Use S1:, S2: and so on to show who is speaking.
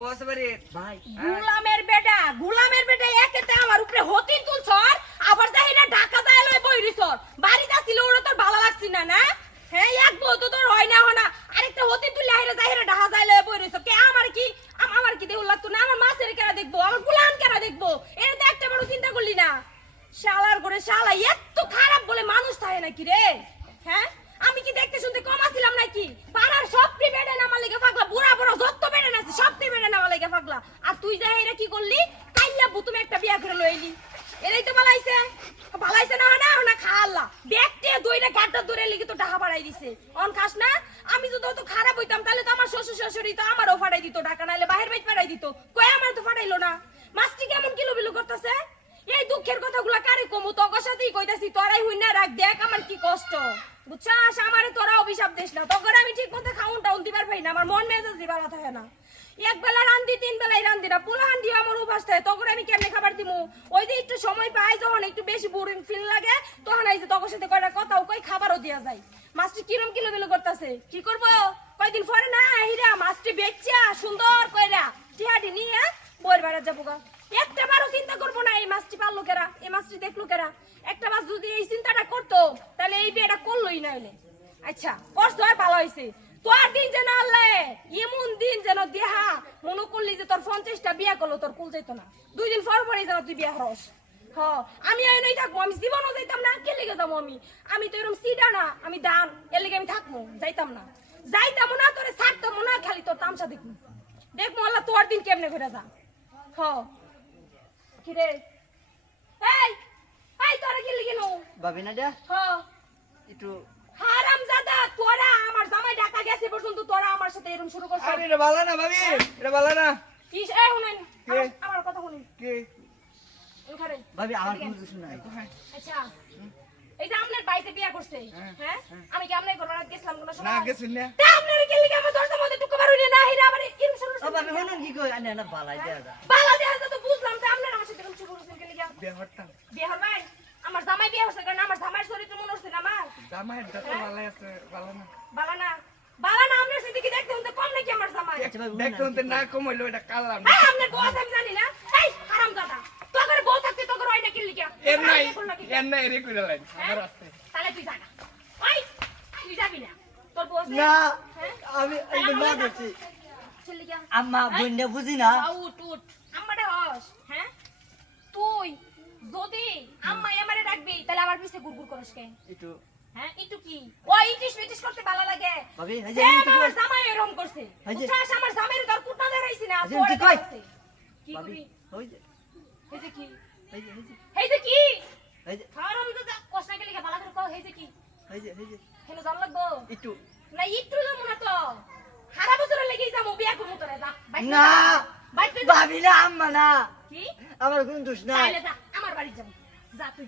S1: বস বাড়ি।
S2: ভাই।
S3: গুলামের বেটা গুলামের বেটা একেতে আমার উপরে হতিন তুলছর আবার যাইরা ঢাকা যায় লই বইরিছর বাড়ি যাছিল ওরা তোর ভালো লাগছি না না? হ্যাঁ এক বউ তো তোর হয় না হনা আরেকটা হতিন তুলে আইরা যাইরা ঢাকা যায় লই বইরিছর কে আমার কি? আমার কি দেউল লাগতো না? আমার মাছের কেরা দেখব? আমার গুলাম কেরা দেখব? এটা তো একটা বড় চিন্তা করলি না। শালার করে শালা এত খারাপ বলে মানুষ থাকে নাকি রে? হ্যাঁ? আমি কি দেখতে শুনতে কম আছিলাম নাকি পাড়ার সব বেড়ে নামার লেগে পাগলা বুড়া বুড়া যত বেড়ে নাছি সব বেড়ে নামার লেগে পাগলা এরা কি করলি? কাইয়া বুতুমে একটা বিয়া করে লইলি এরাই তো বালাইছে। বালাইছে না না না খাল্লা দেখতে দইটা গাড্ডা দূরে লিগে তো টাকা বাড়াই দিছে। অন খাস না, আমি যদি অত খারাপ হইতাম, তাহলে তো আমার শ্বশুর শাশুড়ি তো আমারও ফাড়াই দিত টাকা নাইলে বাহির বাইর ফাড়াই দিত। কই আমার তো ফাড়াইলো না? মাছটি কেমন কিলো বিলো করতেছে? এই দুঃখের কথাগুলা কারে কমু? তোর সাথেই কইতাছি তোরাই হইনা রাখ, দেখ আমার কি কষ্ট। বুঝছাস? আমারে তোরা অভিশাপ দিস না। তোর আমি ঠিক মতো খাউন টাউন দিবার পাই না, আমার মন মেজাজ দিবার থাকে না। এক বেলা রান্ধি, তিন বেলায় রান্ধি না। পোলা হান্ডি আমার উপাস থাকে তখন আমি কেমনে খাবার দিমু? ওই যে একটু সময় পাই যখন একটু বেশি বোরিং ফিল লাগে, তখন এই যে তোর সাথে কয়টা কথাও কই খাবারও দিয়া যায়। মাছটি কিরম কিলো বিলো করতেছে? কি করব? কয়দিন পরে না হিরা মাছটি বেচা সুন্দর কইরা টিহাটি নিয়ে বইয়ের বেড়া যাব গা। একটা বারও চিন্তা করব না এই মাছটি পারল কেরা? এই মাছটি দেখল কেরা? একটা মাছ যদি এই চিন্তাটা করতো, তাহলে এই বিয়েটা করলোই না এলে আচ্ছা করছ আর ভালো হয়েছে তোর দিন যেন আল্লাহ এমন দিন যেন দেহা মনে করলি যে তোর পঞ্চাশটা বিয়া করল তোর কুল যাইতো না। দুই দিন পর পরে যেন তুই বিয়া হরস হ আমি এই নই থাকব আমি জীবনও যাইতাম না কে লেগে যাব আমি? আমি তো এরকম সিডা না আমি দান এর লেগে আমি থাকব যাইতাম না। যাইতাম না তোরে ছাড়তাম না খালি তোর তামসা দেখব। দেখব আল্লাহ তোর দিন কেমনে ঘুরে যা হ। কিরে? এই এই তোরা কি লিখিনো
S2: ভাবি না
S3: হ।
S2: একটু
S3: তোরা আমার জামাই ঢাকা গেছে পর্যন্ত তোরা আমার সাথে এরকম শুরু করছিস
S1: আরে না ভাবি এটা ভালো না।
S3: কি এই শুনেন? আমার- কথা শুনেন।
S1: কি?
S3: এখানে
S2: ভাবি আমার কিছু নাই
S3: আচ্ছা। এই যে আপনার বাইতে বিয়া করছে হ্যাঁ আমি কি আপনার ঘর গেছিলাম কোন
S1: না
S3: সময়
S1: না।
S3: তা আপনার কি লিখে আমার দরজার মধ্যে টুকু বারুনি না হিরা আবার ইন শুরু
S2: ও ভাবি হনুন কি কই? আনে না বালাই দেয়া
S3: বালা দেয়া তো বুঝলাম তা আপনার আমার সাথে এরকম করছেন কি লিখে
S1: বিয়ে হরতাম
S3: বিয়ে হবেন আমার জামাই বিয়ে হচ্ছে কারণ আমার জামাইয়ের চরিত্র মনে হচ্ছে না আমার?
S1: জামাই যত ভালো আছে ভালো না।
S3: বালা না? বালা না আপনার সাথে কি দেখতে হতে কম নাকি আমার জামাই?
S1: দেখতে হতে না কমাইলো এটা কালাম
S3: এই আপনার বউ আছে আমি জানি না। এই হারাম দাদা তোর বউ থাকতে তোর হয় না কি লিখে
S1: এর নাই এর নাই এর করে লাইন আমার আছে।
S3: তাহলে তুই জানা ওই তুই যাবি না। তোর বউ আছে?
S2: না
S3: হ্যাঁ?
S2: আমি একদম না
S3: গিয়া
S2: আম্মা বন্যা বুঝি না।
S3: উঠ উঠ। আম্মারে হস হ্যাঁ? তুই যদি আম্মা আমারে ডাকবি তাহলে আমার পিছে গুড়গুড় করিস কে
S2: একটু
S3: হ্যাঁ একটু কি? ওই ইটিস পিটিস করতে ভালো লাগে।
S2: ভাবি, এই যে
S3: সে
S2: এমন কি
S3: আমার
S2: করে-
S3: জামাই এরকম করছে।
S2: এই
S3: আমার জামাইয়ের তোর কুটনা দেখাইছি না
S2: এই যে
S3: তোরে
S2: কি কয়?
S3: কি
S2: ভাবি ওই যে
S3: এই যে কি?
S2: এই যে এই যে
S3: কি?
S2: এই যে
S3: হারাম দাদা কষ্ট গেলে ভালো করে কও এই যে কি?
S2: এই যে এই যে
S3: হেন জান লাগবো?
S2: একটু।
S3: না একটু যাব না তো। সারা বছর লেগে যাব বিয়া করব তোরে যা বাইক
S2: না ভাবি না আম্মা না।
S3: কি?
S2: আমার কোনো দোষ নাই।
S3: যা আমার বাড়ি যাব। যা তুই।